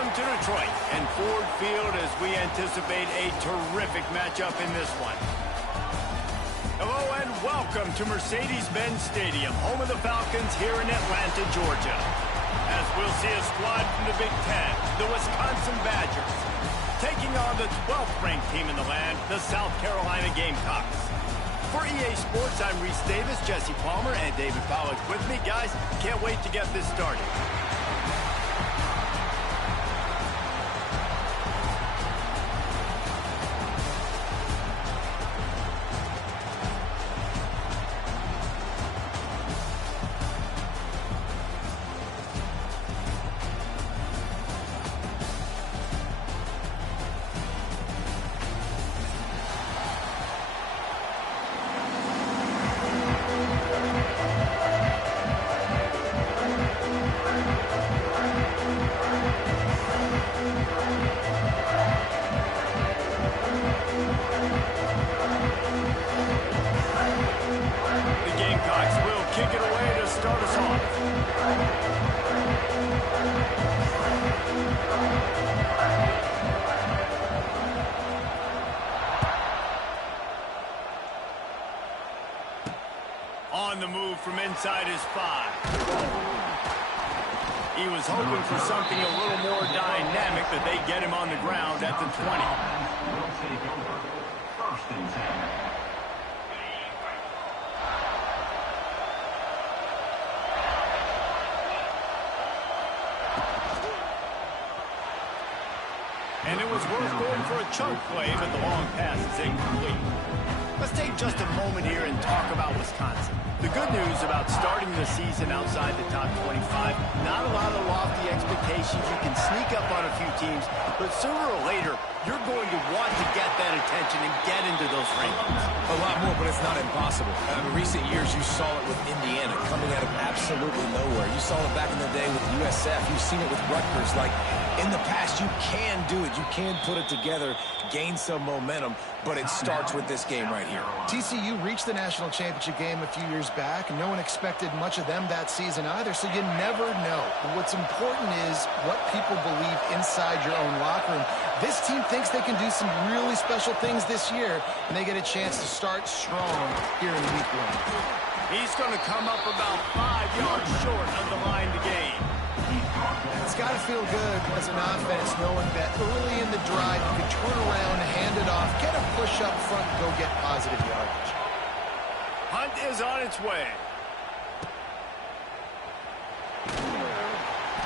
Welcome to Detroit and Ford Field as we anticipate a terrific matchup in this one. Hello and welcome to Mercedes-Benz Stadium, home of the Falcons here in Atlanta, Georgia. As we'll see a squad from the Big Ten, the Wisconsin Badgers, taking on the 12th ranked team in the land, the South Carolina Gamecocks. For EA Sports, I'm Reese Davis, Jesse Palmer, and David Pollack with me. Guys, can't wait to get this started. On the move from inside his 5. He was hoping for something a little more dynamic, that they get him on the ground at the 20. And it was worth going for a chunk play, but the long pass is incomplete. Let's take just a moment here and talk about Wisconsin. The good news about starting the season outside the top 25, not a lot of lofty expectations. You can sneak up on a few teams, but sooner or later, you're going to want to get that attention and get into those rankings. A lot more, but it's not impossible. In recent years, you saw it with Indiana coming out of absolutely nowhere. You saw it back in the day with USF. You've seen it with Rutgers. Like, in the past, you can do it. You can put it together, gain some momentum, but it starts with this game right here. TCU reached the national championship game a few years back, and no one expected much of them that season either, so you never know. But what's important is what people believe inside your own locker room. This team thinks they can do some really special things this year, and they get a chance to start strong here in week 1. He's going to come up about 5 yards short of the line to gain. It's got to feel good as an offense knowing that early in the drive you can turn around, hand it off, get a push up front, and go get positive yardage. Hunt is on its way.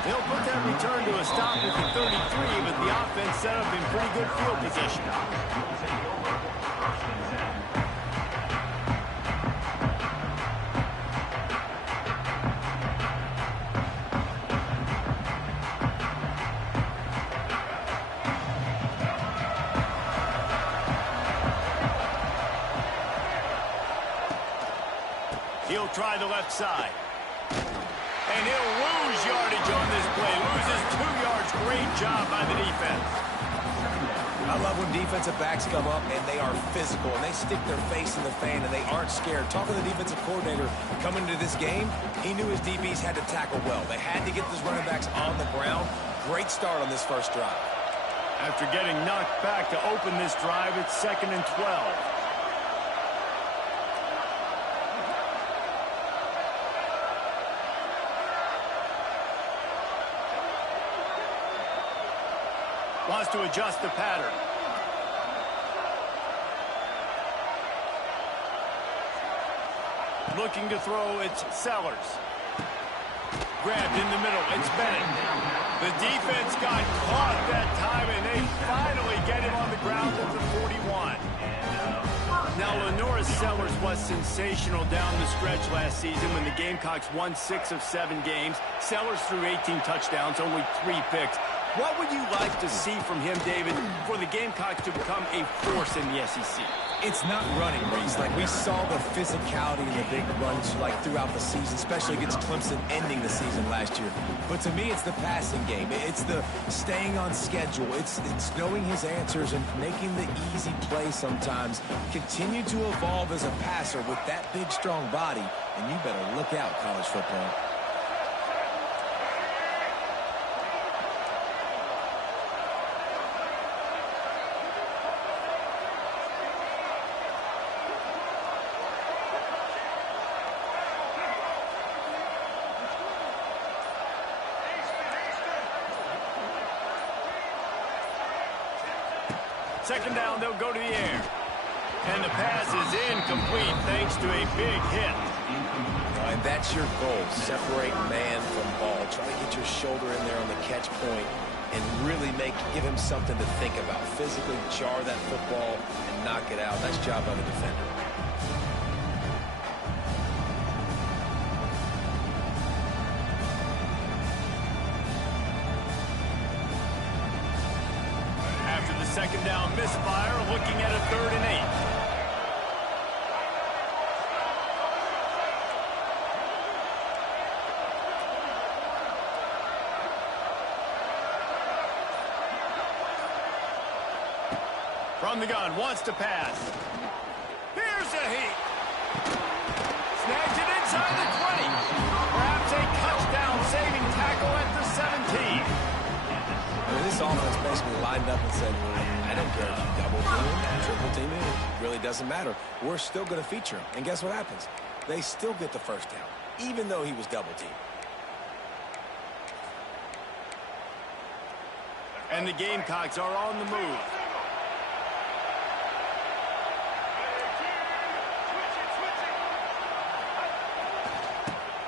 They'll put that return to a stop at the 33, but the offense set up in pretty good field position. He'll try the left side. And he'll lose yardage on this play. Loses 2 yards. Great job by the defense. I love when defensive backs come up and they are physical and they stick their face in the fan and they aren't scared. Talking to the defensive coordinator coming into this game, he knew his DBs had to tackle well. They had to get those running backs on the ground. Great start on this first drive. After getting knocked back to open this drive, it's 2nd and 12. Wants to adjust the pattern. Looking to throw, it's Sellers. Grabbed in the middle, it's Bennett. The defense got caught that time, and they finally get him on the ground at the 41. Now, Lenoris Sellers was sensational down the stretch last season when the Gamecocks won 6 of 7 games. Sellers threw 18 touchdowns, only 3 picks. What would you like to see from him, David, for the Gamecocks to become a force in the SEC? It's not running, Reese. Like, we saw the physicality in the big runs, like, throughout the season, especially against Clemson ending the season last year. But to me, it's the passing game. It's the staying on schedule. It's knowing his answers and making the easy play sometimes. Continue to evolve as a passer with that big, strong body, and you better look out, college football. Second down, they'll go to the air. And the pass is incomplete thanks to a big hit. And that's your goal. Separate man from ball. Try to get your shoulder in there on the catch point and really give him something to think about. Physically jar that football and knock it out. Nice job by the defender. After the second down misfire, looking at a 3rd and 8. From the gun, wants to pass. Here's a heat. Snags it inside the 20. Perhaps a touchdown-saving tackle at the 17. This offense basically lined up and said, I don't care if you double team him, triple team him. It really doesn't matter. We're still going to feature him. And guess what happens? They still get the first down, even though he was double teamed. And the Gamecocks are on the move.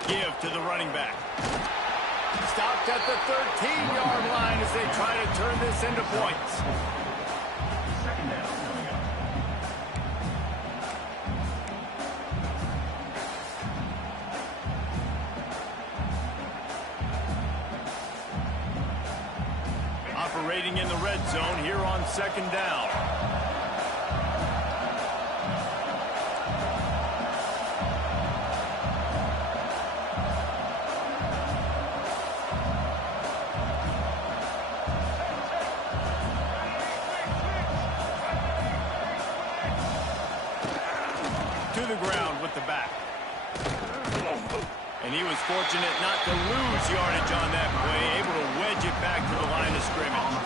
Give to the running back. Stopped at the 13-yard line as they try to turn this into points. Operating in the red zone here on second down. To the ground with the back. And he was fortunate not to lose yardage on that play, able to wedge it back to the line of scrimmage.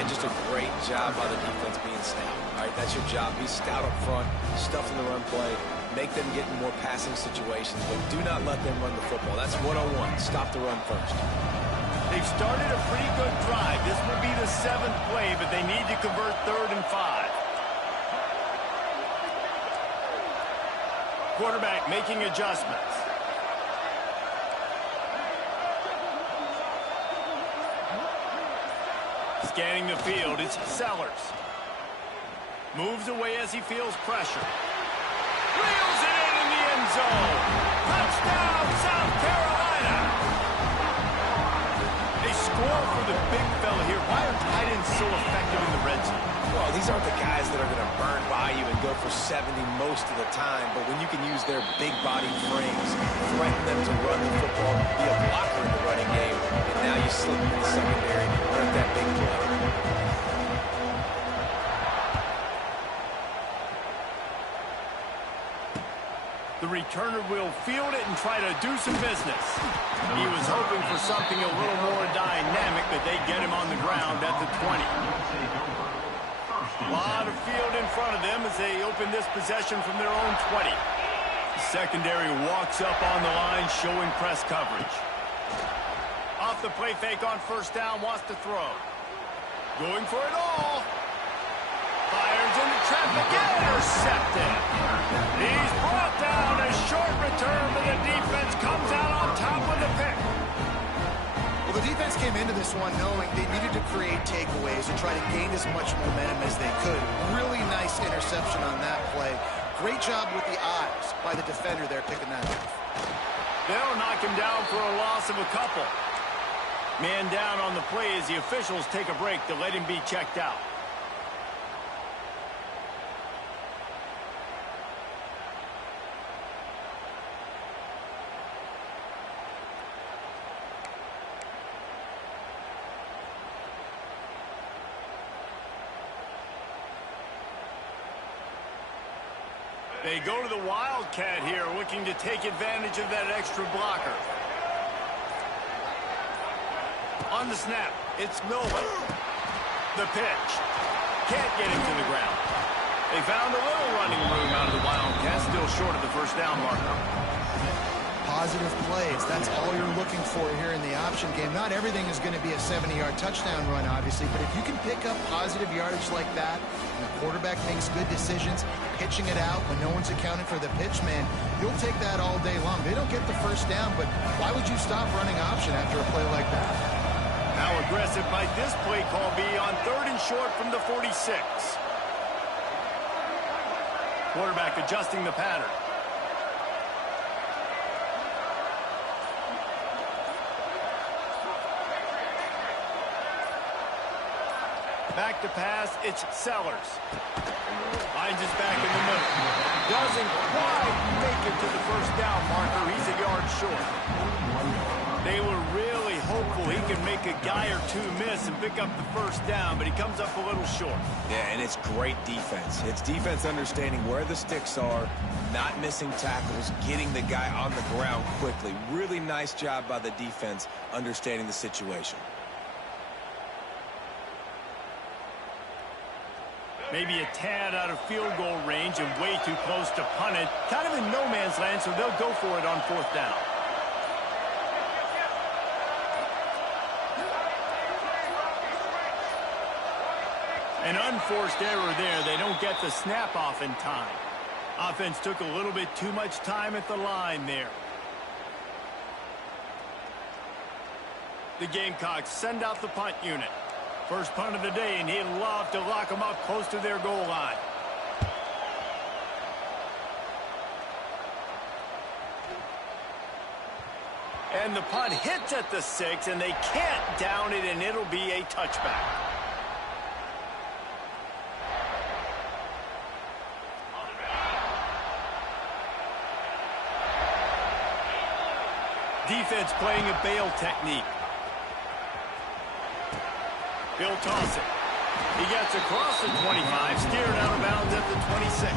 And just a great job by the defense being stout. All right, that's your job. Be stout up front, stuff in the run play, make them get in more passing situations, but do not let them run the football. That's 101. Stop the run first. They've started a pretty good drive. This will be the 7th play, but they need to convert 3rd and 5. Quarterback making adjustments. Scanning the field, it's Sellers. Moves away as he feels pressure. Reels it in the end zone. Touchdown, South Carolina. They score for the big fella here. Why are tight ends so effective in the red zone? Well, these aren't the guys that are going to burn by you and go for 70 most of the time, but when you can use their big body frames, threaten them to run the football, be a blocker in the running game, and now you slip into the secondary and run that big play. The returner will field it and try to do some business. He was hoping for something a little more dynamic, but they get him on the ground at the 20. A lot of field in front of them as they open this possession from their own 20. The secondary walks up on the line, showing press coverage. Off the play fake on first down, wants to throw. Going for it all. Fires into traffic, intercepted. He's brought down, a short return, but the defense comes out on top with the pick. Well, the defense came into this one knowing they needed to create takeaways and try to gain as much momentum as they could. Really nice interception on that play. Great job with the eyes by the defender there picking that off. They'll knock him down for a loss of a couple. Man down on the play as the officials take a break to let him be checked out. They go to the Wildcat here, looking to take advantage of that extra blocker. On the snap, it's Milway. The pitch. Can't get him to the ground. They found a little running room out of the Wildcat, still short of the first down marker. positive plays. That's all you're looking for here in the option game. Not everything is going to be a 70-yard touchdown run, obviously, but if you can pick up positive yardage like that, and the quarterback makes good decisions, pitching it out when no one's accounting for the pitch, man, you'll take that all day long. They don't get the first down, but why would you stop running option after a play like that? How aggressive might this play call be on 3rd and short from the 46? Quarterback adjusting the pattern. Back to pass, it's Sellers. Finds his back in the middle. Doesn't quite make it to the first down marker. He's a yard short. They were really hopeful he could make a guy or two miss and pick up the first down, but he comes up a little short. Yeah, and it's great defense. It's defense understanding where the sticks are, not missing tackles, getting the guy on the ground quickly. Really nice job by the defense understanding the situation. Maybe a tad out of field goal range and way too close to punt it. Kind of in no man's land, so they'll go for it on 4th down. An unforced error there. They don't get the snap off in time. Offense took a little bit too much time at the line there. The Gamecocks send out the punt unit. First punt of the day, and he'd love to lock them up close to their goal line. And the punt hits at the 6, and they can't down it, and it'll be a touchback. Defense playing a bail technique. He'll toss it. He gets across the 25, steered out of bounds at the 26.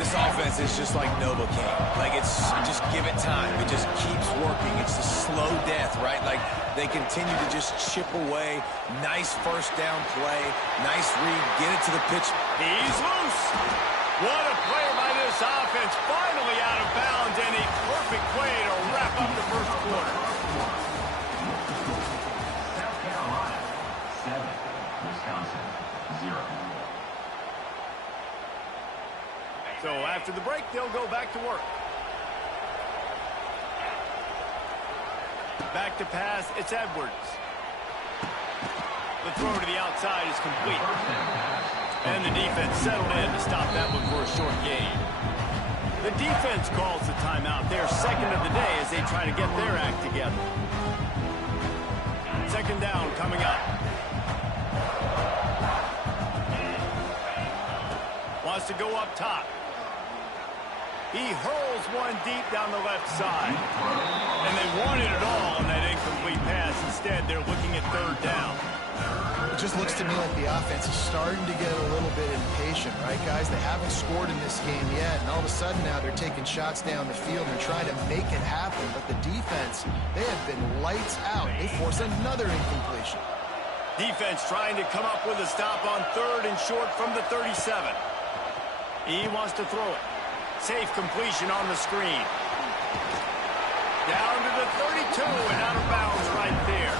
This offense is just like Novocaine. Like, it's just give it time. It just keeps working. It's a slow death, right? Like, they continue to just chip away. Nice first down play. Nice read. Get it to the pitch. He's loose. What a play by this offense. Finally out of bounds, and a perfect play to wrap up the first quarter. South Carolina, 7. Wisconsin, 0. So after the break, they'll go back to work. Back to pass, it's Edwards. The throw to the outside is complete. And the defense settled in to stop that one for a short gain. The defense calls the timeout. They're second of the day as they try to get their act together. Second down coming up. Wants to go up top. He hurls one deep down the left side. And they wanted it all on that incomplete pass. Instead, they're looking at 3rd down. It just looks to me like the offense is starting to get a little bit impatient, right, guys? They haven't scored in this game yet, and all of a sudden now they're taking shots down the field and trying to make it happen. But the defense, they have been lights out. They force another incompletion. Defense trying to come up with a stop on 3rd and short from the 37. He wants to throw it. Safe completion on the screen. Down to the 32 and out of bounds right there.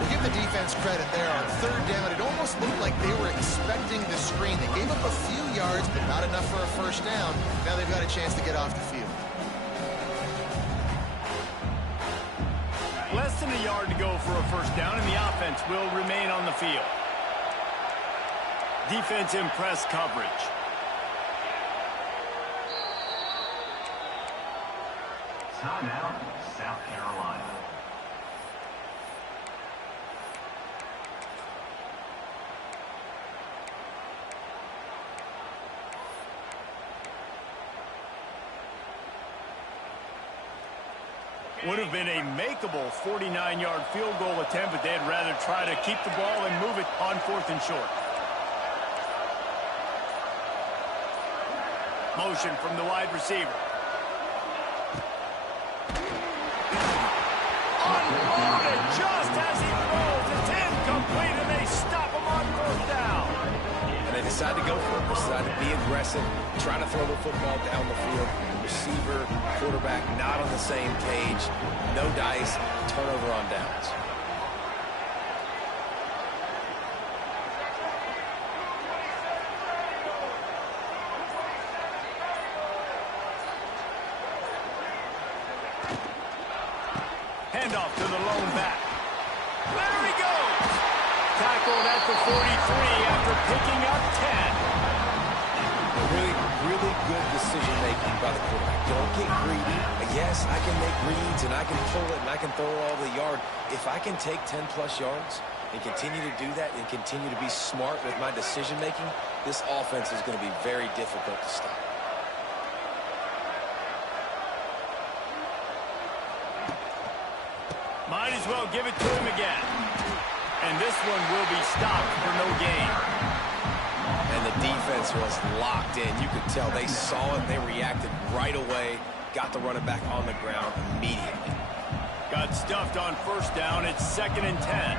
We'll give the defense credit there on 3rd down. It almost looked like they were expecting the screen. They gave up a few yards, but not enough for a first down. Now they've got a chance to get off the field. Less than a yard to go for a first down, and the offense will remain on the field. Defense in press coverage. Timeout, South Carolina. Would have been a makeable 49-yard field goal attempt, but they'd rather try to keep the ball and move it on 4th and short. Motion from the wide receiver. Unloaded just as he throws. It's incomplete, and they stop him on 4th down. And they decide to go for it. Decide to be aggressive, try to throw the football down the field. receiver, quarterback not on the same page. No dice, turnover on downs. Handoff to the lone back. There he goes. Tackled at the 43 after picking up 10. Really good decision-making by the quarterback. Don't get greedy. Yes, I can make reads, and I can pull it, and I can throw all the yard. If I can take 10-plus yards and continue to do that and continue to be smart with my decision-making, this offense is going to be very difficult to stop. Might as well give it to him again. And this one will be stopped for no gain. And the defense was locked in. You could tell they saw it. They reacted right away. Got the running back on the ground immediately. Got stuffed on first down. It's 2nd and 10.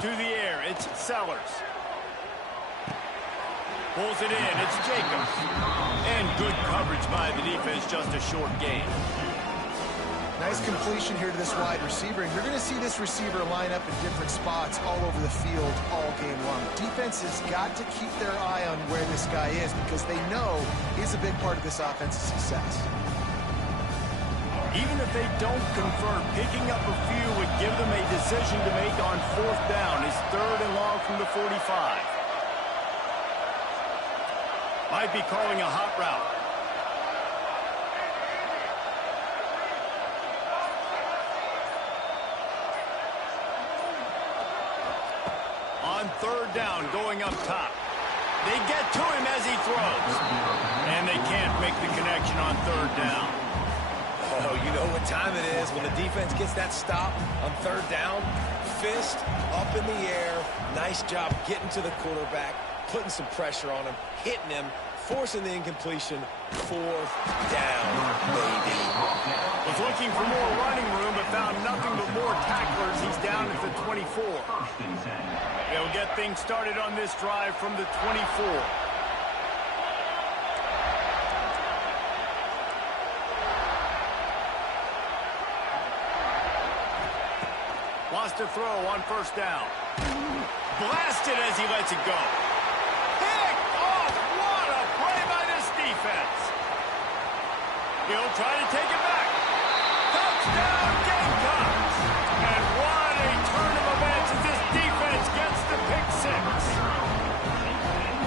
To the air, it's Sellers. Pulls it in, it's Jacobs. And good coverage by the defense, just a short gain. Nice completion here to this wide receiver, and you're going to see this receiver line up in different spots all over the field all game long. Defense has got to keep their eye on where this guy is because they know he's a big part of this offense's success. Even if they don't convert, picking up a few would give them a decision to make on 4th down. It's 3rd and long from the 45. Might be calling a hot route. On 3rd down, going up top. They get to him as he throws. And they can't make the connection on 3rd down. Oh, you know what time it is when the defense gets that stop on 3rd down. Fist up in the air. Nice job getting to the quarterback, putting some pressure on him, hitting him, forcing the incompletion. 4th down, baby. Was looking for more running room, but found nothing but more tacklers. He's down at the 24. They'll get things started on this drive from the 24. Wants to throw on 1st down. Blasted as he lets it go. Picked off. What a play by this defense. He'll try to take it back. Touchdown, Gamecocks. And what a turn of events as this defense gets the pick 6.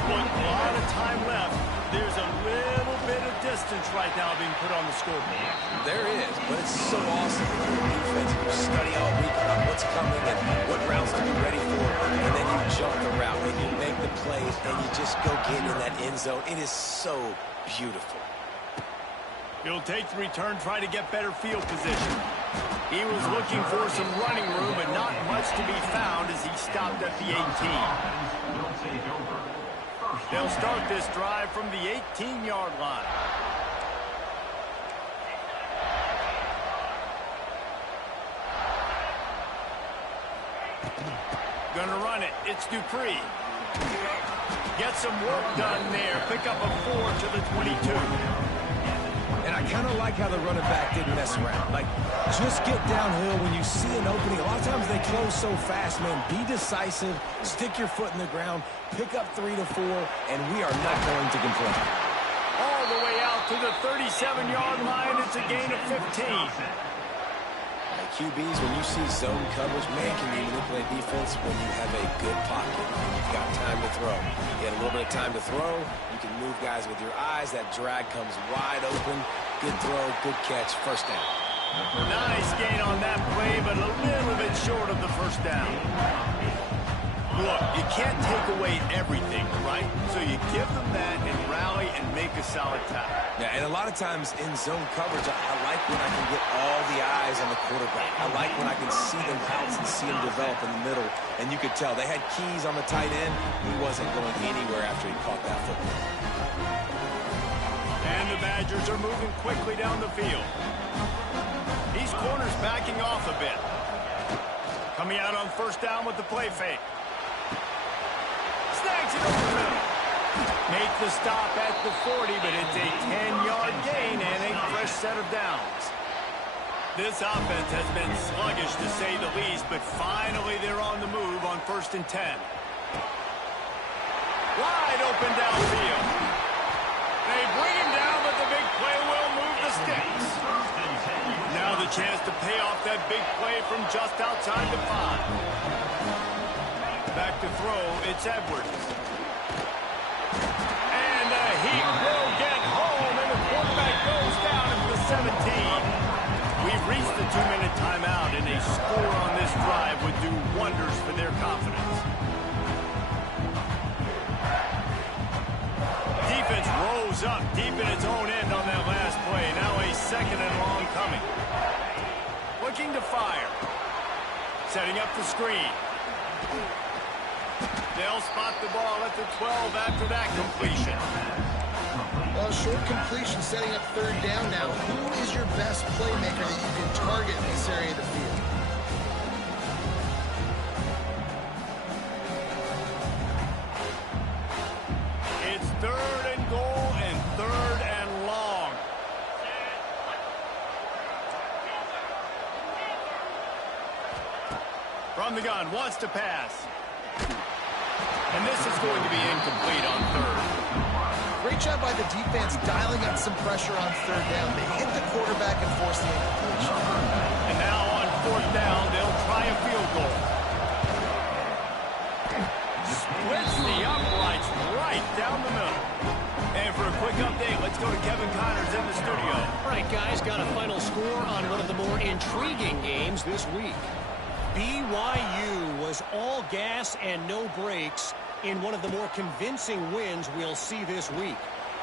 With a lot of time left, there's a little bit of distance right now being put on the scoreboard. There is, but it's so awesome when you're defense. You study all week about what's coming and what routes to be ready for, and then you jump the route and you make the plays and you just go get in that end zone. It is so beautiful. He'll take the return, try to get better field position. He was looking for some running room, but not much to be found as he stopped at the 18. They'll start this drive from the 18-yard line. Gonna run it. It's Dupree. Get some work done there. Pick up a 4 to the 22. And I kind of like how the running back didn't mess around. Like, just get downhill when you see an opening. A lot of times they close so fast, man. Be decisive. Stick your foot in the ground. Pick up 3 to 4, and we are not going to complain. All the way out to the 37-yard line. It's a gain of 15. QBs, when you see zone coverage, man, can you manipulate defense when you have a good pocket and you've got time to throw. You had a little bit of time to throw. You can move guys with your eyes. That drag comes wide open. Good throw, good catch, 1st down. Nice gain on that play, but a little bit short of the 1st down. Look, you can't take away everything, right? So you give them that and rally and make a solid tackle. Yeah, and a lot of times in zone coverage, I like when I can get all the eyes on the quarterback. I like when I can see them pounce and see them develop in the middle. And you could tell they had keys on the tight end. He wasn't going anywhere after he caught that football. And the bad Badgers are moving quickly down the field. These corners backing off a bit. Coming out on first down with the play fake. Snags it over the middle. Make the stop at the 40, but it's a 10-yard gain and a fresh set of downs. This offense has been sluggish to say the least, but finally they're on the move on 1st and 10. Wide open downfield. They bring him down, but the big play will move the sticks. Now the chance to pay off that big play from just outside the 5. Back to throw, it's Edwards. And he will get home, and the quarterback goes down at the 17. We've reached the 2-minute timeout, and a score on this drive would do wonders for their confidence. Defense rose up deep in its own end on that last play. Now a 2nd and long coming. Looking to fire. Setting up the screen. They'll spot the ball at the 12 after that completion. Well, short completion setting up 3rd down now. Who is your best playmaker that you can target in this area of the field? It's 3rd and goal and 3rd and long. From the gun, wants to pass. And this is going to be incomplete on 3rd. Great job by the defense dialing up some pressure on 3rd down. They hit the quarterback and force the incompletion. And now on 4th down, they'll try a field goal. Splits the uprights right down the middle. And for a quick update, let's go to Kevin Connors in the studio. All right, guys, got a final score on one of the more intriguing games this week. BYU was all gas and no brakes in one of the more convincing wins we'll see this week.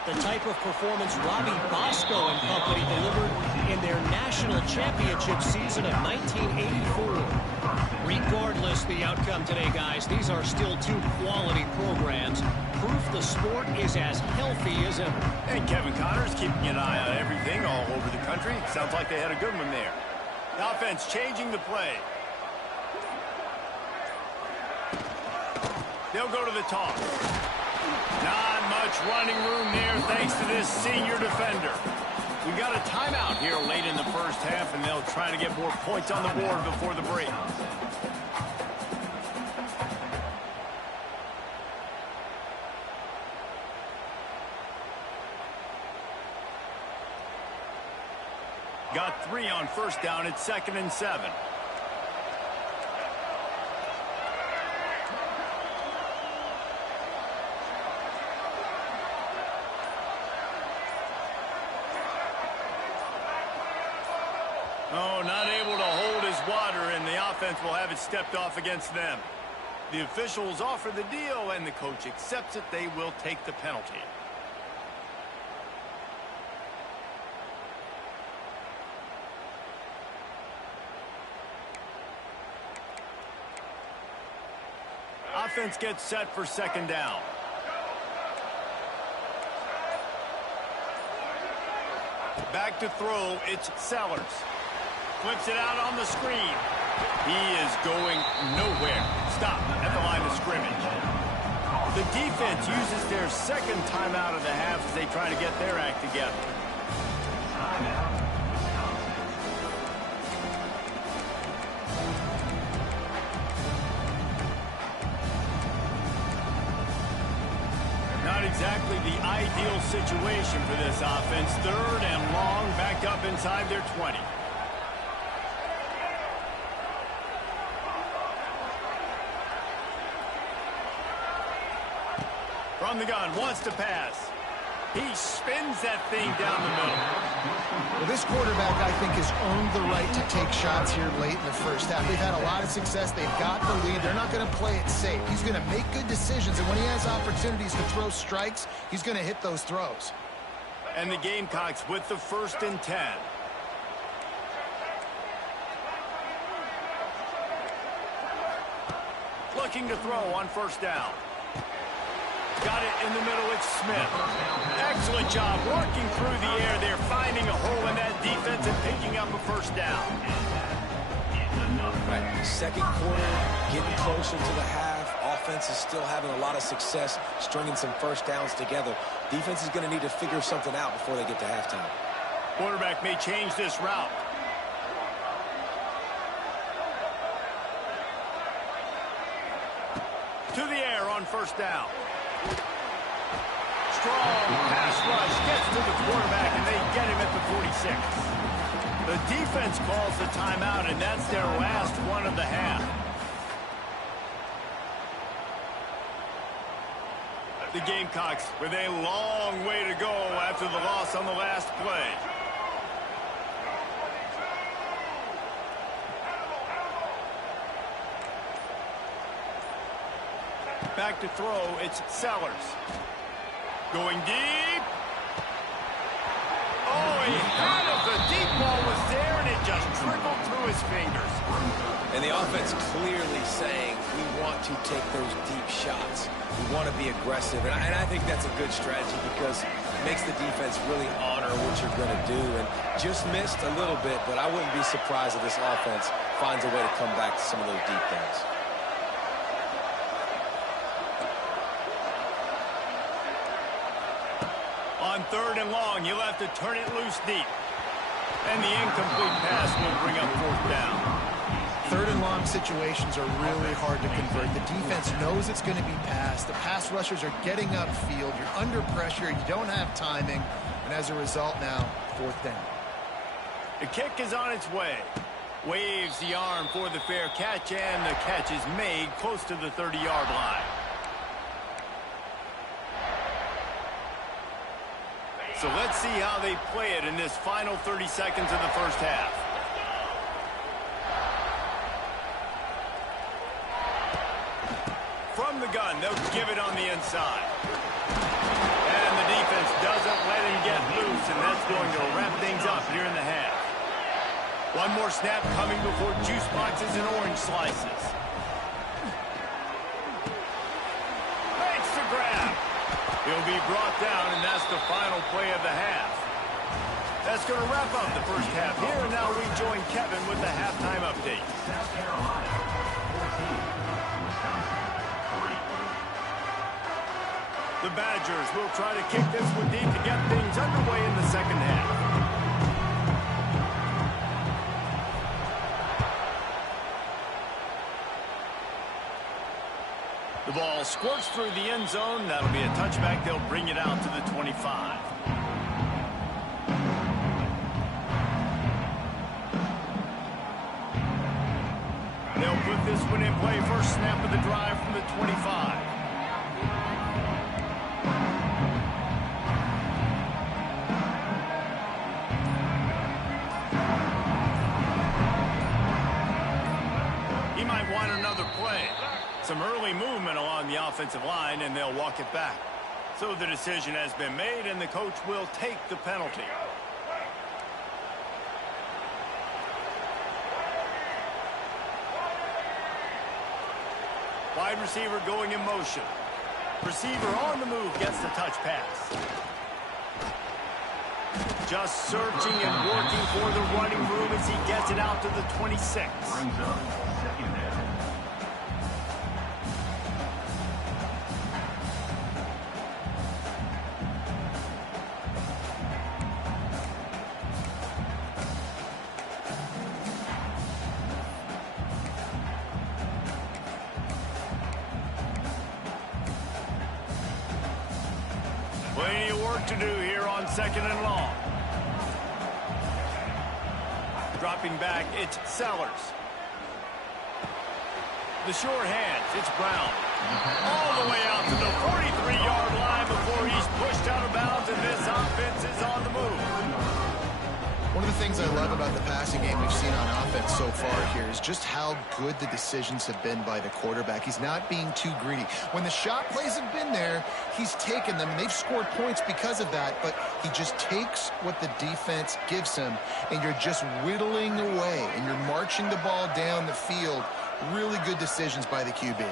The type of performance Robbie Bosco and company delivered in their national championship season of 1984. Regardless the outcome today, guys, these are still 2 quality programs. Proof the sport is as healthy as ever. And Kevin Connors keeping an eye on everything all over the country. Sounds like they had a good one there. The offense changing the play. They'll go to the toss. Not much running room there thanks to this senior defender. We got a timeout here late in the first half, and they'll try to get more points on the board before the break. Got 3 on 1st down. It's 2nd and 7. Oh, not able to hold his water, and the offense will have it stepped off against them. The officials offer the deal, and the coach accepts it. They will take the penalty. Offense gets set for 2nd down. Back to throw, it's Sellers. Flips it out on the screen. He is going nowhere. Stop at the line of scrimmage. The defense uses their 2nd timeout of the half as they try to get their act together. Not exactly the ideal situation for this offense. 3rd and long, back up inside their 20. From the gun, wants to pass. He spins that thing down the middle. Well, this quarterback, I think, has earned the right to take shots here late in the first half. They've had a lot of success. They've got the lead. They're not going to play it safe. He's going to make good decisions, and when he has opportunities to throw strikes, he's going to hit those throws. And the Gamecocks with the 1st and 10. Looking to throw on 1st down. got it in the middle. It's Smith. Excellent job working through the air there, finding a hole in that defense and picking up a first down. Right. Second quarter, getting closer to the half. Offense is still having a lot of success stringing some first downs together. Defense is going to need to figure something out before they get to halftime. Quarterback may change this route. To the air on first down. Strong pass rush gets to the quarterback, and they get him at the 46. The defense calls the timeout, and that's their last one of the half. The Gamecocks with a long way to go after the loss on the last play. Back to throw, it's Sellers. Going deep. Oh, he had it. The deep ball was there, and it just trickled through his fingers. And the offense clearly saying, we want to take those deep shots. We want to be aggressive. And I think that's a good strategy because it makes the defense really honor what you're going to do. And just missed a little bit, but I wouldn't be surprised if this offense finds a way to come back to some of those deep things. On third and long, you'll have to turn it loose deep. And the incomplete pass will bring up fourth down. Third and long situations are really hard to convert. The defense knows it's going to be passed. The pass rushers are getting upfield. You're under pressure. You don't have timing. And as a result now, fourth down. The kick is on its way. Waves the arm for the fair catch, and the catch is made close to the 30-yard line. So let's see how they play it in this final 30 seconds of the first half. From the gun, they'll give it on the inside. And the defense doesn't let him get loose, and that's going to wrap things up here in the half. One more snap coming before juice boxes and orange slices. Makes the grab. He'll be brought down, and that's the final play of the half. That's going to wrap up the first half. Here and now we join Kevin with the halftime update. South Carolina, 14, Wisconsin, 3. The Badgers will try to kick this one deep to get things underway in the second half. The ball squirts through the end zone. That'll be a touchback. They'll bring it out to the 25. They'll put this one in play. First snap of the drive from the 25. He might want another play. Some early movement along the offensive line, and they'll walk it back. So the decision has been made, and the coach will take the penalty. Wide receiver going in motion. Receiver on the move gets the touch pass. Just searching and working for the running room as he gets it out to the 26. Brings up second down. Plenty of work to do here on second and long. Dropping back, it's Sellers. The short hands, it's Brown. All the way out to the 43-yard line before he's pushed out of bounds, and this offense is on the move. One of the things I love about the passing game we've seen on offense so far here is just how good the decisions have been by the quarterback. He's not being too greedy. When the shot plays have been there, he's taken them, and they've scored points because of that, but he just takes what the defense gives him, and you're just whittling away, and you're marching the ball down the field. Really good decisions by the QB.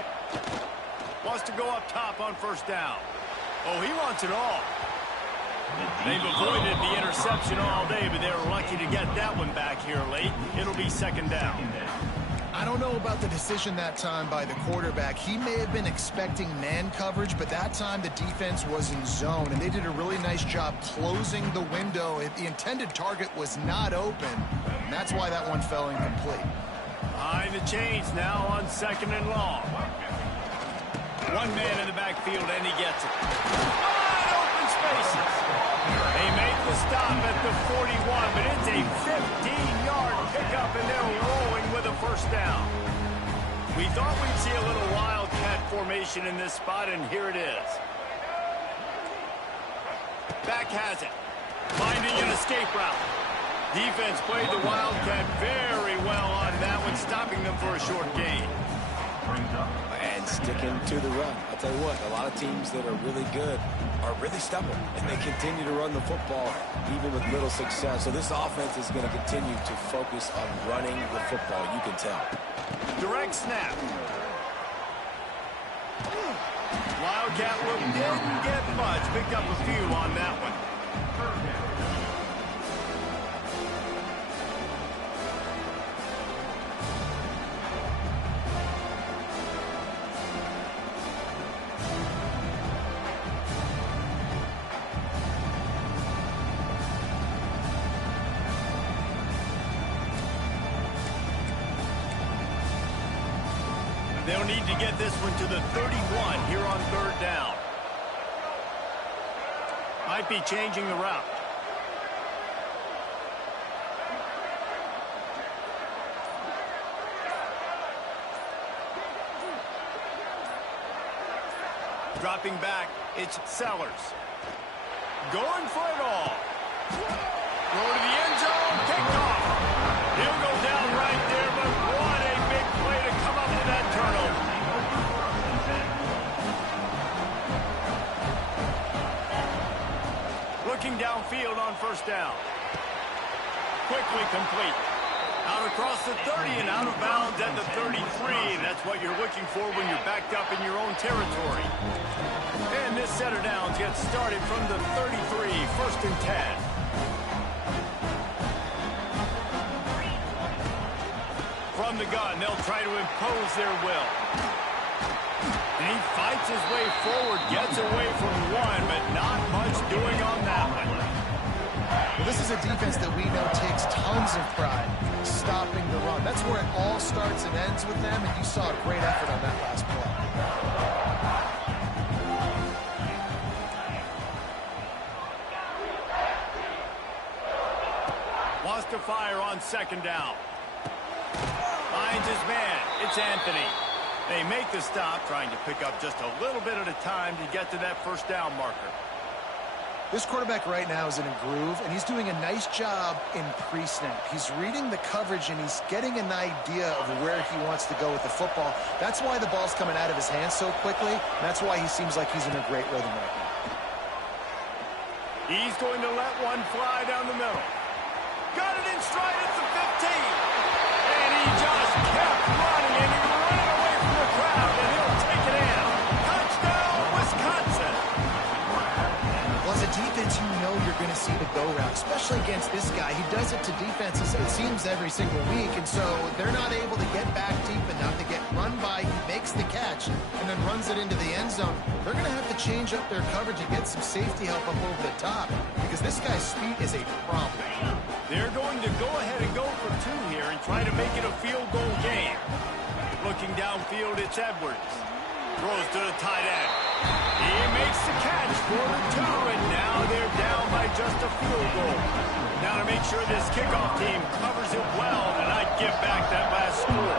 Wants to go up top on first down. Oh, he wants it all. They've avoided the interception all day, but they're lucky to get that one back here late. It'll be second down. I don't know about the decision that time by the quarterback. He may have been expecting man coverage, but that time the defense was in zone, and they did a really nice job closing the window. The intended target was not open, and that's why that one fell incomplete. Behind the chains now on second and long. One man in the backfield, and he gets it. Wide open spaces. They make the stop at the 41, but it's a 15-yard pickup, and they're rolling with a first down. We thought we'd see a little wildcat formation in this spot, and here it is. Back has it. Finding an escape route. Defense played the wildcat very well on that one, stopping them for a short gain. And sticking to the run. I'll tell you what, a lot of teams that are really good are really stubborn, and they continue to run the football even with little success. So this offense is going to continue to focus on running the football, you can tell. Direct snap. Wildcat look didn't get much. Picked up a few on that one. They'll need to get this one to the 31 here on third down. Might be changing the route. Dropping back, it's Sellers. Going for it all. Go to the end zone, kickoff. He'll go down right there, but what a big play to come up with that turnover. Looking downfield on first down. Quickly complete. Out across the 30 and out of bounds at the 33. That's what you're looking for when you're backed up in your own territory. And this set of downs gets started from the 33, first and 10. From the gun, they'll try to impose their will. And he fights his way forward, gets away from one, but not much doing on that one. Well, this is a defense that we know takes tons of pride stopping the run. That's where it all starts and ends with them, and you saw a great effort on that last play. Wants to fire on second down. Finds his man. It's Anthony. They make the stop, trying to pick up just a little bit at a time to get to that first down marker. This quarterback right now is in a groove, and he's doing a nice job in pre-snap. He's reading the coverage, and he's getting an idea of where he wants to go with the football. That's why the ball's coming out of his hands so quickly. That's why he seems like he's in a great rhythm right now. He's going to let one fly down the middle. Got it in stride at the 15. And he just kept running, and he's running away from the crowd, and he'll take it in. Touchdown, Wisconsin. Well, as a defense, you know you're going to see the go route, especially against this guy. He does it to defenses, it seems, every single week, and so they're not able to get back deep enough to get run by. He makes the catch and then runs it into the end zone. They're going to have to change up their coverage and get some safety help up over the top because this guy's speed is a problem. They're going to go ahead and go for two here and try to make it a field goal game. Looking downfield, it's Edwards. Throws to the tight end. He makes the catch for the two, and now they're down by just a field goal. Now to make sure this kickoff team covers it well and not give back that last score.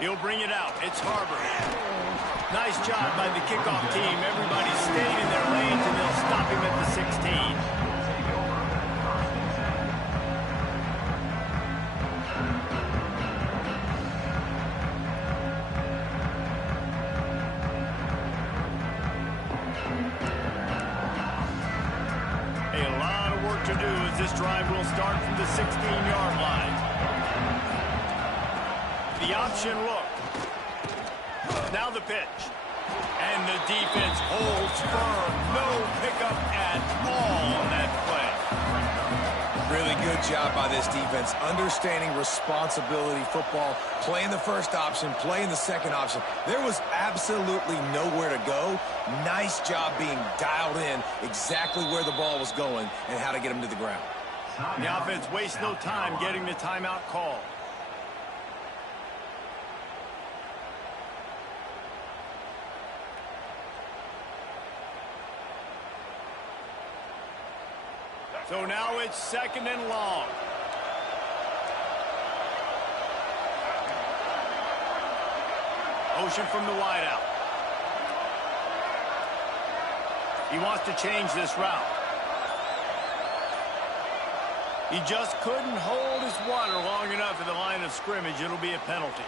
He'll bring it out. It's Harbor. Nice job by the kickoff team. Everybody stayed in their lanes, and they'll stop him at the 16. A lot of work to do as this drive will start from the 16-yard line. The option look. Now the pitch. And the defense holds firm. No pickup at all on that play. Really good job by this defense, understanding responsibility football, playing the first option, playing the second option. There was absolutely nowhere to go. Nice job being dialed in exactly where the ball was going and how to get him to the ground. The offense wastes no time getting the timeout call. So now it's 2nd and long. Motion from the wideout. He wants to change this route. He just couldn't hold his water long enough at the line of scrimmage. It'll be a penalty.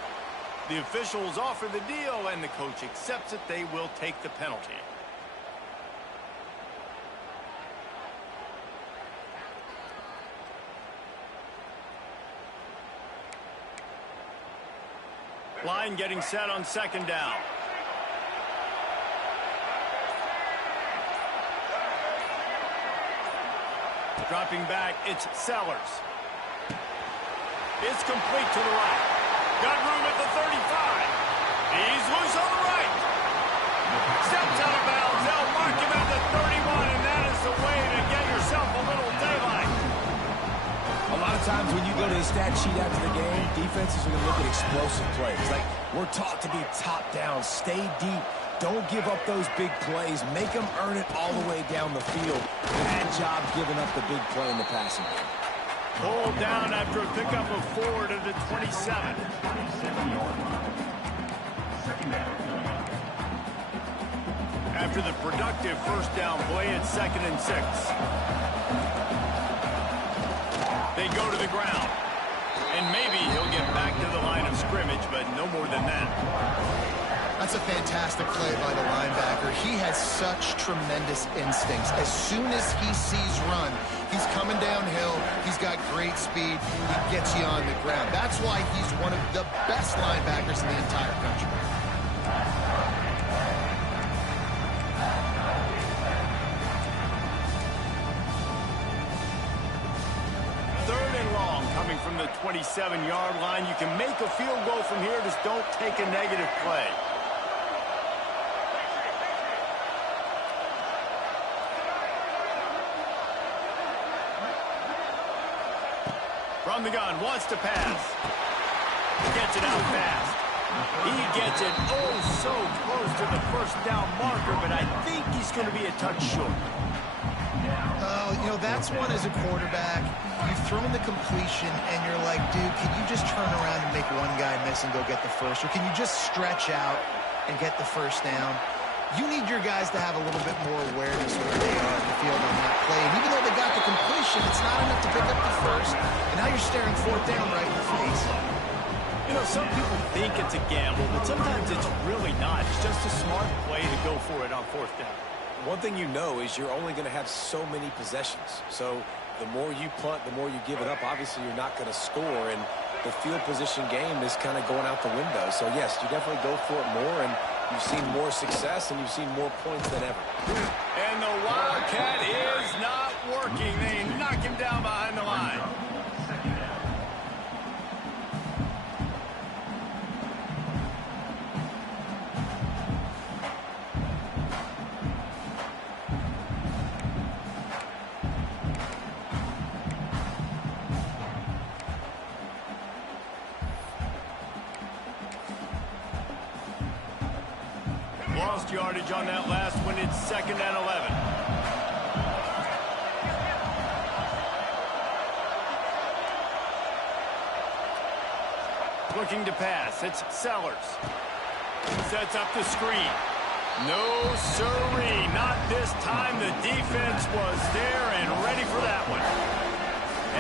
The officials offer the deal, and the coach accepts it. They will take the penalty. Line getting set on 2nd down. Dropping back, it's Sellers. It's complete to the right. Got room at the 35. He's loose on the right. Steps out of bounds. They'll mark him at the 31, and that is the way to get yourself a little daylight. A lot of times when you go to the stat sheet after the game, defenses are going to look at explosive plays. Like, we're taught to be top down, stay deep, don't give up those big plays, make them earn it all the way down the field. Bad job giving up the big play in the passing game. Pulled down after a pickup of 4 to the 27. After the productive first down play, it's 2nd and 6. They go to the ground. And maybe he'll get back to the line of scrimmage, but no more than that. That's a fantastic play by the linebacker. He has such tremendous instincts. As soon as he sees run, he's coming downhill. He's got great speed. He gets you on the ground. That's why he's one of the best linebackers in the entire country. Coming from the 27-yard line. You can make a field goal from here. Just don't take a negative play. From the gun, wants to pass. Gets it out fast. He gets it so close to the first down marker, but I think he's going to be a touch short. You know, that's one as a quarterback. You've thrown the completion, and you're like, dude, can you just turn around and make one guy miss and go get the first? Or can you just stretch out and get the first down? You need your guys to have a little bit more awareness where they are in the field on that play. And even though they got the completion, it's not enough to pick up the first. And now you're staring 4th down right in the face. You know, some people think it's a gamble, but sometimes it's really not. It's just a smart play to go for it on 4th down. One thing you know is you're only going to have so many possessions. So the more you punt, the more you give it up. Obviously, you're not going to score, and the field position game is kind of going out the window. So, yes, you definitely go for it more, and you've seen more success, and you've seen more points than ever. And the Wildcat is not working. They knock him down behind the line. Lost yardage on that last one. It's 2nd and 11. Looking to pass. It's Sellers. Sets up the screen. No siree. Not this time. The defense was there and ready for that one.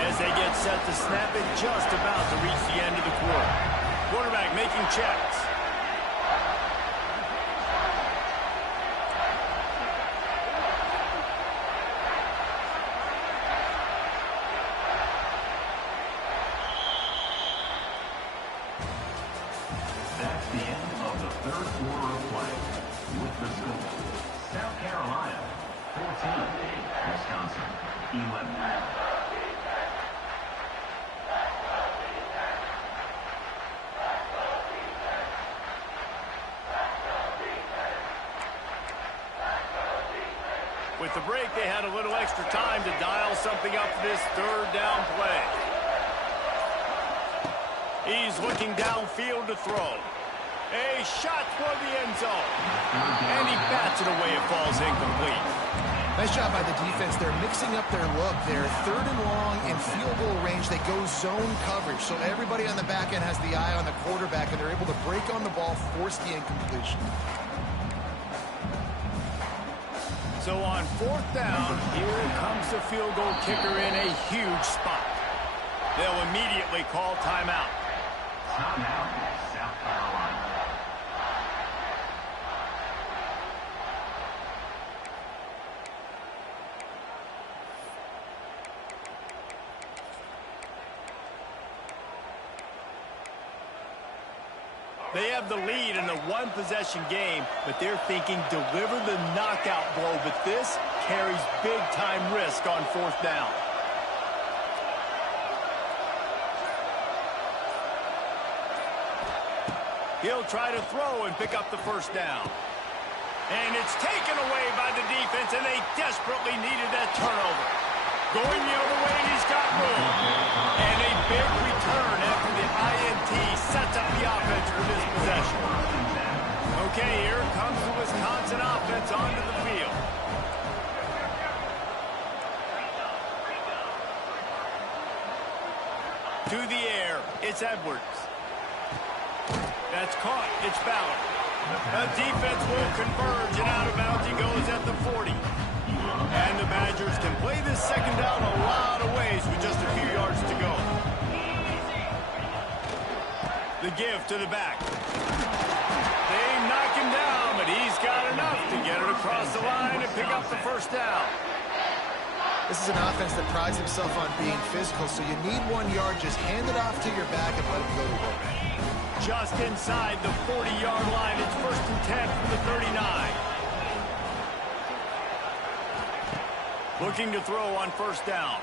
As they get set to snap it, just about to reach the end of the quarter. Quarterback making checks. That's the end of the 3rd quarter 11. With the break, they had a little extra time to dial something up for this third down play. He's looking downfield to throw. A shot for the end zone. And he bats it away. It falls incomplete. Nice job by the defense. They're mixing up their look. They're third and long in field goal range. They go zone coverage. So everybody on the back end has the eye on the quarterback, and they're able to break on the ball, force the incompletion. So on fourth down, here comes the field goal kicker in a huge spot. They'll immediately call timeout. Timeout, South Carolina. They have the lead in a one-possession game, but they're thinking deliver the knockout blow, but this carries big-time risk on fourth down. He'll try to throw and pick up the first down. And it's taken away by the defense, and they desperately needed that turnover. Going the other way, and he's got room. And a big return after the INT sets up the offense for this possession. Okay, here comes the Wisconsin offense onto the field. To the air, it's Edwards. That's caught. It's Ballard. The defense will converge, and out of bounds he goes at the 40. And the Badgers can play this second down a lot of ways with just a few yards to go. The give to the back. They knock him down, but he's got enough to get it across the line and pick up the first down. This is an offense that prides himself on being physical, so you need 1 yard. Just hand it off to your back and let him go to work. Just inside the 40-yard line. It's 1st and 10 from the 39. Looking to throw on first down.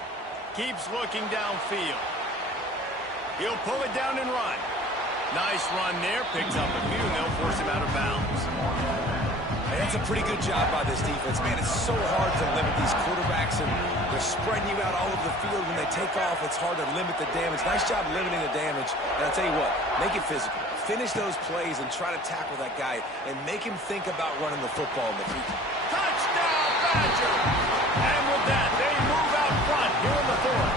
Keeps looking downfield. He'll pull it down and run. Nice run there. Picks up a few, and they'll force him out of bounds. And that's a pretty good job by this defense. Man, it's so hard to limit these quarterbacks, and they're spreading you out all over the field. When they take off, it's hard to limit the damage. Nice job limiting the damage. And I'll tell you what, make it physical. Finish those plays and try to tackle that guy and make him think about running the football in the future. Touchdown, Badger! And with that, they move out front here in the fourth.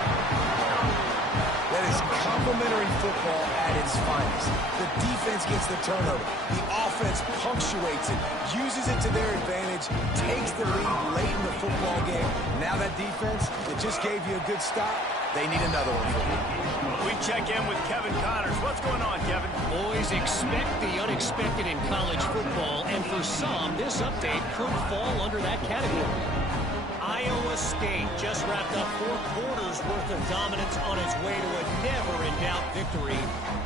That is complementary football at its finest. The defense gets the turnover. The offense punctuates it, uses it to their advantage, takes the lead late in the football game. Now that defense that just gave you a good stop, they need another one for you. We check in with Kevin Connors. What's going on, Kevin? Boys, expect the unexpected in college football, and for some, this update could fall under that category. Iowa State just wrapped up 4 quarters worth of dominance on its way to a never-in-doubt victory.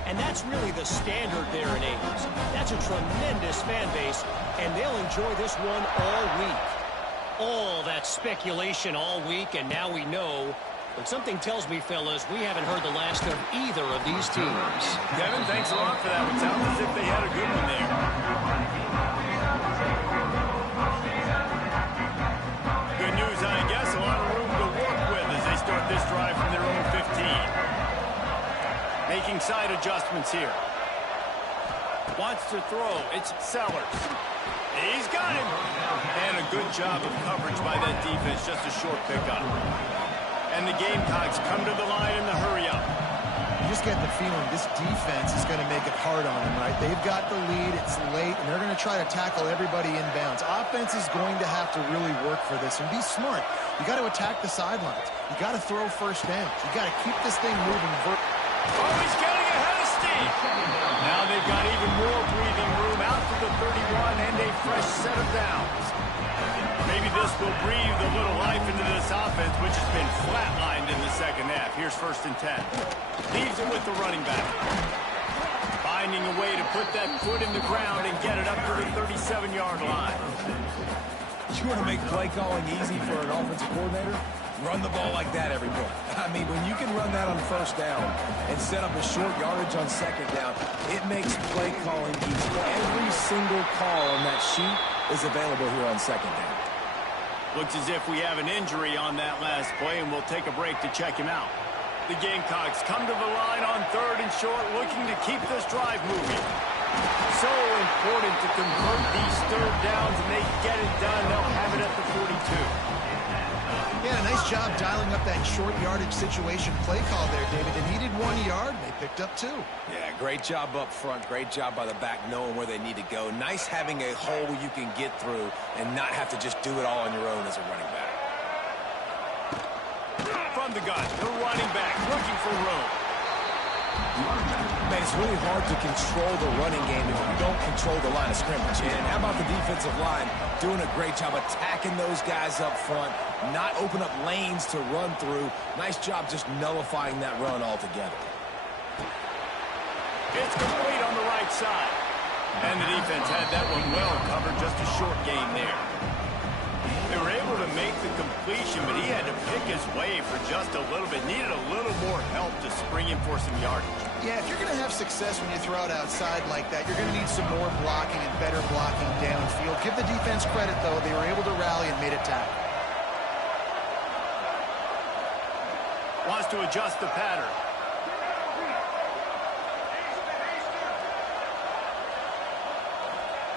And that's really the standard there in Ames. That's a tremendous fan base, and they'll enjoy this one all week. All that speculation all week, and now we know. But something tells me, fellas, we haven't heard the last of either of these teams. Kevin, thanks a lot for that. It sounds as if they had a good one there. Good news, I guess. A lot of room to work with as they start this drive from their own 15. Making side adjustments here. Wants to throw. It's Sellers. He's got him. And a good job of coverage by that defense. Just a short pickup. And the Gamecocks come to the line in the hurry-up. You just get the feeling this defense is going to make it hard on them, right? They've got the lead, it's late, and they're going to try to tackle everybody inbounds. Offense is going to have to really work for this and be smart. You got to attack the sidelines. You got to throw first downs. You got to keep this thing moving. Oh, he's getting ahead of steam. Now they've got even more breathing room out to the 31 and a fresh set of downs. Maybe this will breathe a little life into this offense, which has been flatlined in the second half. Here's 1st and 10. Leaves it with the running back. Finding a way to put that foot in the ground and get it up to the 37-yard line. You want to make play calling easy for an offensive coordinator? Run the ball like that every month. I mean, when you can run that on first down and set up a short yardage on second down, it makes play calling easy. Every single call on that sheet is available here on second down. Looks as if we have an injury on that last play, and we'll take a break to check him out. The Gamecocks come to the line on 3rd and short, looking to keep this drive moving. So important to convert these 3rd downs, and they get it done. They'll have it at the 42. Yeah, nice job dialing up that short yardage situation play call there, David. They needed 1 yard, and they picked up 2. Yeah, great job up front. Great job by the back knowing where they need to go. Nice having a hole you can get through and not have to just do it all on your own as a running back. From the gun, the running back looking for room. Man, it's really hard to control the running game if you don't control the line of scrimmage. And how about the defensive line doing a great job attacking those guys up front, not open up lanes to run through. Nice job just nullifying that run altogether. It's complete on the right side. And the defense had that one well covered, just a short gain there. They were able to make the completion, but he had to pick his way for just a little bit. Needed a little more help to spring him for some yardage. Yeah, if you're going to have success when you throw it outside like that, you're going to need some more blocking and better blocking downfield. Give the defense credit, though. They were able to rally and made a tackle. Wants to adjust the pattern.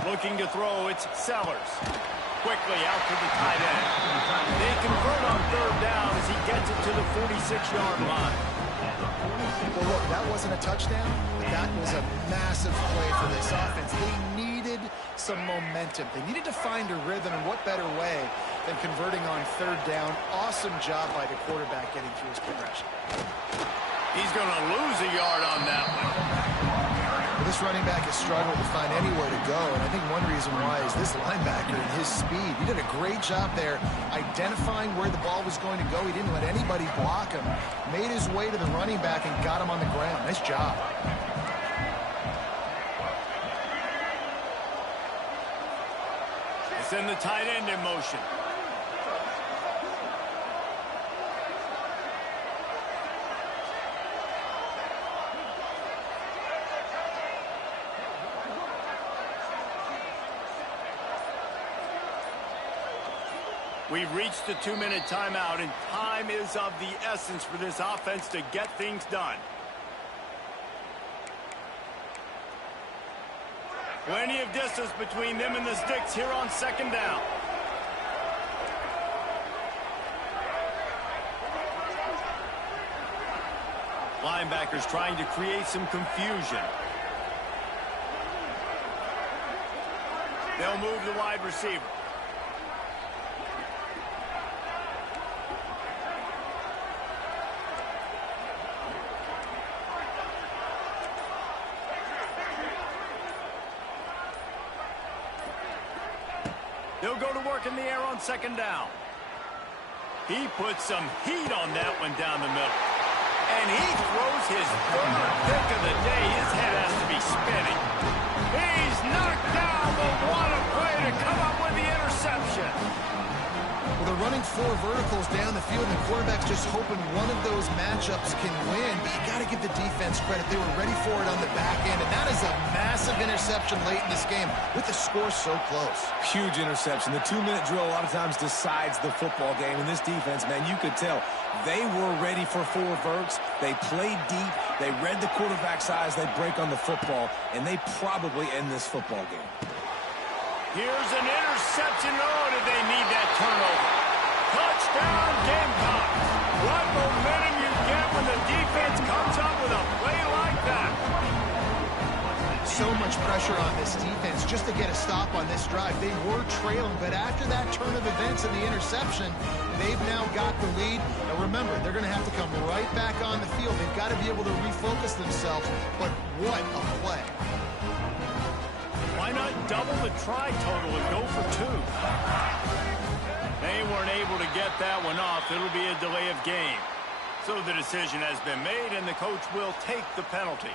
Looking to throw, it's Sellers. Quickly out to the tight end. They convert on 3rd down as he gets it to the 46-yard line. Well, look, that wasn't a touchdown, but that was a massive play for this offense. They needed some momentum. They needed to find a rhythm, and what better way than converting on 3rd down. Awesome job by the quarterback getting through his progression. He's going to lose a yard on that one. Well, this running back has struggled to find anywhere to go, and I think one reason why is this linebacker and his speed. He did a great job there identifying where the ball was going to go. He didn't let anybody block him. Made his way to the running back and got him on the ground. Nice job. They send the tight end in motion. We've reached the 2-minute timeout, and time is of the essence for this offense to get things done. Plenty of distance between them and the sticks here on 2nd down. Linebackers trying to create some confusion. They'll move the wide receiver. He'll go to work in the air on 2nd down. He puts some heat on that one down the middle. And he throws his 3rd pick of the day. His head has to be spinning. He's knocked down, but what a play to come up with the interception. Well, they're running 4 verticals down the field, and the quarterback's just hoping one of those matchups can win. But you got to give the defense credit. They were ready for it on the back end, and that is a massive interception late in this game with the score so close. Huge interception. The 2-minute drill a lot of times decides the football game. And this defense, man, you could tell they were ready for 4 verts. They played deep. They read the quarterback's eyes. They break on the football, and they probably end this football game. Here's an interception. Oh, did they need that turnover? Touchdown, Gamecocks. What momentum you get when the defense comes up with a play like that. So much pressure on this defense just to get a stop on this drive. They were trailing, but after that turn of events and the interception, they've now got the lead. Now remember, they're going to have to come right back on the field. They've got to be able to refocus themselves, but what a play. Why not double the try total and go for 2? They weren't able to get that one off. It'll be a delay of game. So the decision has been made, and the coach will take the penalty.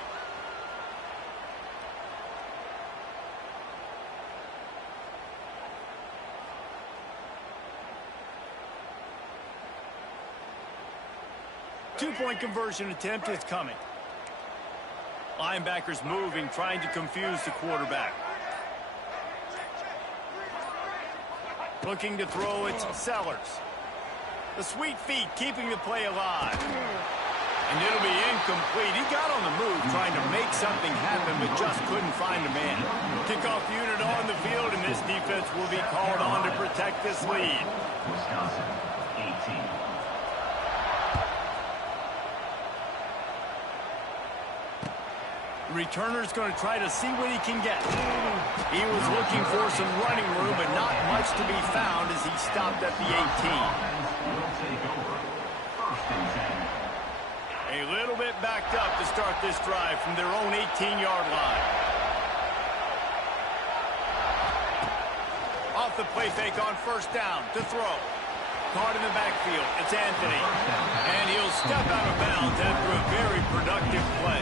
Two-point conversion attempt is coming. Linebackers moving, trying to confuse the quarterback. Looking to throw, it's Sellers. The sweet feet keeping the play alive. And it'll be incomplete. He got on the move trying to make something happen, but just couldn't find a man. Kickoff unit on the field, and this defense will be called on to protect this lead. Wisconsin, 18. Returner's going to try to see what he can get. He was looking for some running room, but not much to be found as he stopped at the 18. Will take over. First and 10. A little bit backed up to start this drive from their own 18-yard line. Off the play fake on first down to throw. Caught in the backfield. It's Anthony. And he'll step out of bounds after a very productive play.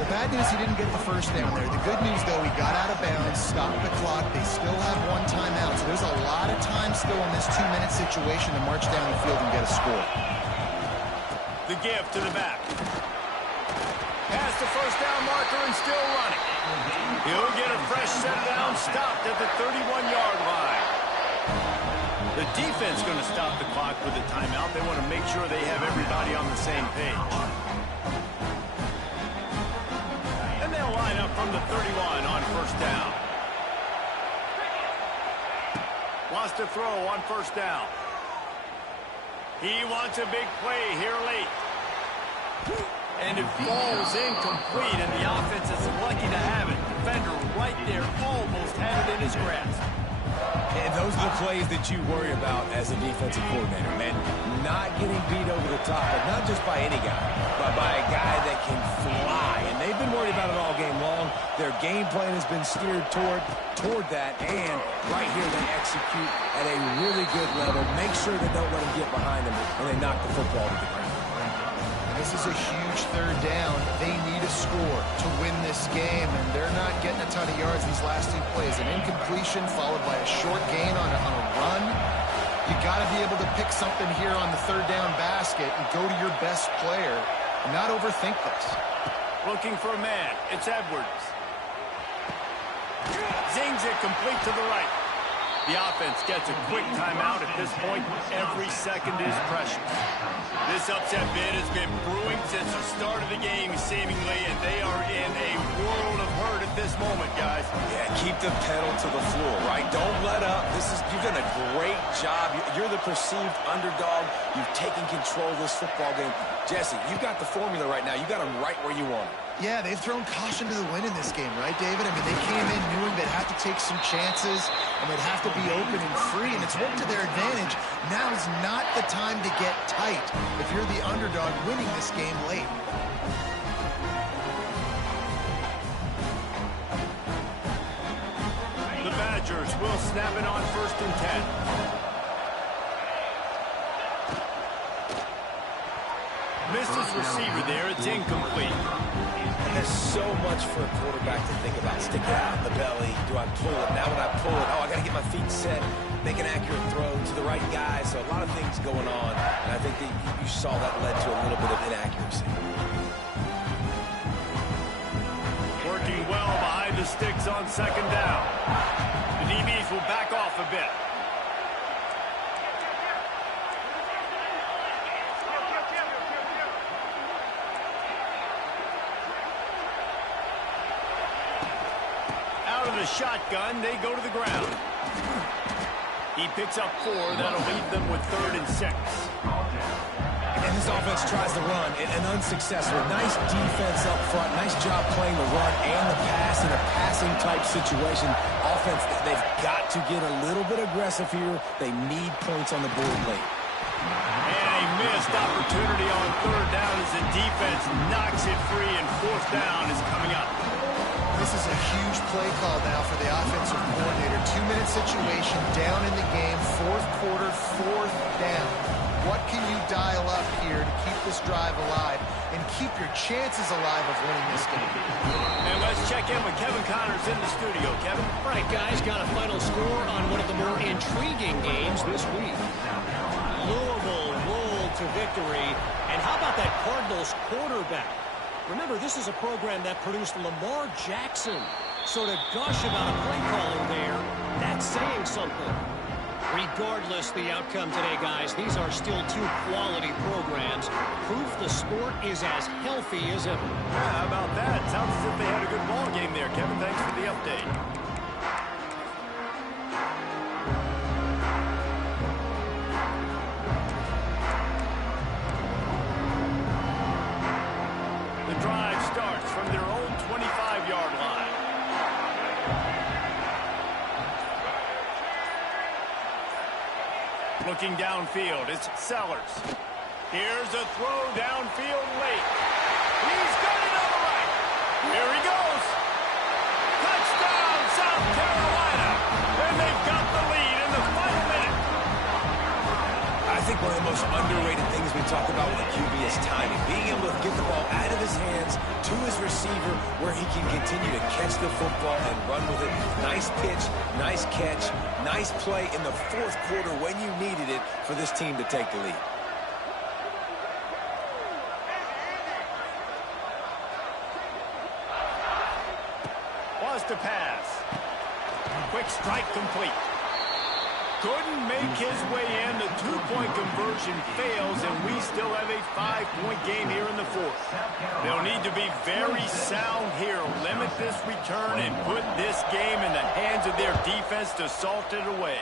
The bad news, he didn't get the first down there. The good news, though, he got out of bounds, stopped the clock. They still have one timeout, so there's a lot of time still in this 2-minute situation to march down the field and get a score. The give to the back. Past the first down marker and still running. He'll get a fresh set down, stopped at the 31-yard line. The defense going to stop the clock with a timeout. They want to make sure they have everybody on the same page. And they'll line up from the 31 on first down. Wants to throw on first down. He wants a big play here late. And it falls incomplete, and the offense is lucky to have it. Defender right there almost had it in his grasp. And those are the plays that you worry about as a defensive coordinator, man. Not getting beat over the top, but not just by any guy, but by a guy that can fly. And they've been worried about it all game long. Their game plan has been steered toward that, and right here they execute at a really good level. Make sure they don't let them get behind them when they knock the football to the ground. This is a huge third down. They need a score to win this game, and they're not getting a ton of yards these last two plays. An incompletion followed by a short gain on a run. You got to be able to pick something here on the third down basket and go to your best player and not overthink this. Looking for a man. It's Edwards. Zings it complete to the right. The offense gets a quick timeout at this point. Every second is precious. This upset bid has been brewing since the start of the game, seemingly, and they are in a world of hurt at this moment, guys. Yeah, keep the pedal to the floor, right? Don't let up. You've done a great job. You're the perceived underdog. You've taken control of this football game. Jesse, you've got the formula right now. You got them right where you want them. Yeah, they've thrown caution to the wind in this game, right, David? I mean, they came in knowing they'd have to take some chances and they'd have to be open and free, and it's worked to their advantage. Now's not the time to get tight if you're the underdog winning this game late. The Badgers will snap it on first and 10. Missed his receiver there. It's incomplete. And there's so much for a quarterback to think about. Stick it out in the belly. Do I pull it? Now when I pull it, I got to get my feet set, make an accurate throw to the right guy. So a lot of things going on. And I think that you saw that led to a little bit of inaccuracy. Working well behind the sticks on second down. The DBs will back off a bit. Out of the shotgun, they go to the ground. He picks up 4. That'll leave them with 3rd and 6. And this offense tries to run, and unsuccessful. Nice defense up front. Nice job playing the run and the pass in a passing-type situation. Offense, they've got to get a little bit aggressive here. They need points on the board late. And a missed opportunity on 3rd down as the defense knocks it free, and 4th down is coming up. This is a huge play call now for the offensive coordinator. 2-minute situation, down in the game, 4th quarter, 4th down. What can you dial up here to keep this drive alive and keep your chances alive of winning this game? And let's check in with Kevin Connors in the studio. Kevin? All right, guys, got a final score on one of the more intriguing games this week. Louisville rolled to to victory. And how about that Cardinals quarterback? Remember, this is a program that produced Lamar Jackson. So to gush about a play caller there, that's saying something. Regardless the outcome today, guys, these are still two quality programs. Proof the sport is as healthy as ever. Yeah, how about that? Sounds as if they had a good ball game there, Kevin. Thanks for the update. The drive starts from their own 25-yard line. Looking downfield, it's Sellers. Here's a throw downfield late. He's got it on the right. Here he goes. Touchdown, South Carolina. And they've got the lead in the final minute. I think one of the most underrated things we talk about with a QB is timing. Being able to get the ball out of his hands to his receiver where he can continue to catch the football and run with it. Nice pitch, nice catch, nice play in the fourth quarter when you needed it for this team to take the lead. Was to pass. Quick strike complete. Couldn't make his way in. The two-point conversion fails, and we still have a 5-point game here in the fourth. They'll need to be very sound here. Limit this return and put this game in the hands of their defense to salt it away.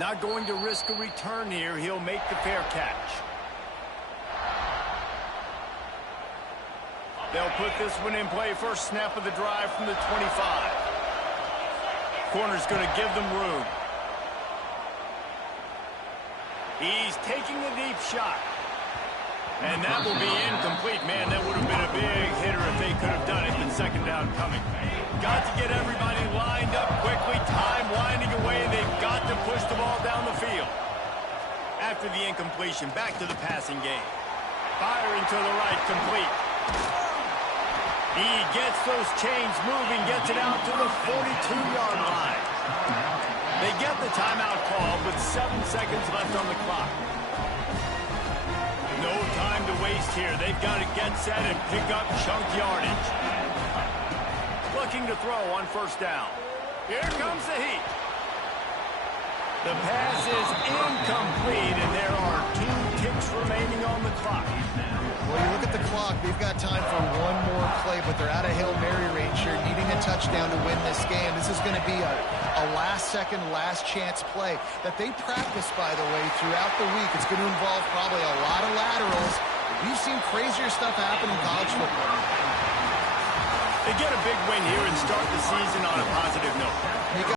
Not going to risk a return here. He'll make the fair catch. They'll put this one in play. First snap of the drive from the 25. Corner's going to give them room. He's taking a deep shot. And that will be incomplete. Man, that would have been a big hitter if they could have done it. And second down coming. Got to get everybody lined up quickly. Time winding away. They've got to push the ball down the field. After the incompletion, back to the passing game. Firing to the right, complete. He gets those chains moving, gets it out to the 42-yard line. They get the timeout call with 7 seconds left on the clock. No time to waste here. They've got to get set and pick up chunk yardage. Looking to throw on first down. Here comes the heat. The pass is incomplete, and there are 2 ticks remaining on the clock. Well, you look at the clock, they've got time for one more play, but they're out of Hail Mary range here, needing a touchdown to win this game. This is going to be a last-second, last-chance play that they practice, by the way, throughout the week. It's going to involve probably a lot of laterals. We've seen crazier stuff happen in college football. They get a big win here and start the season on a positive note.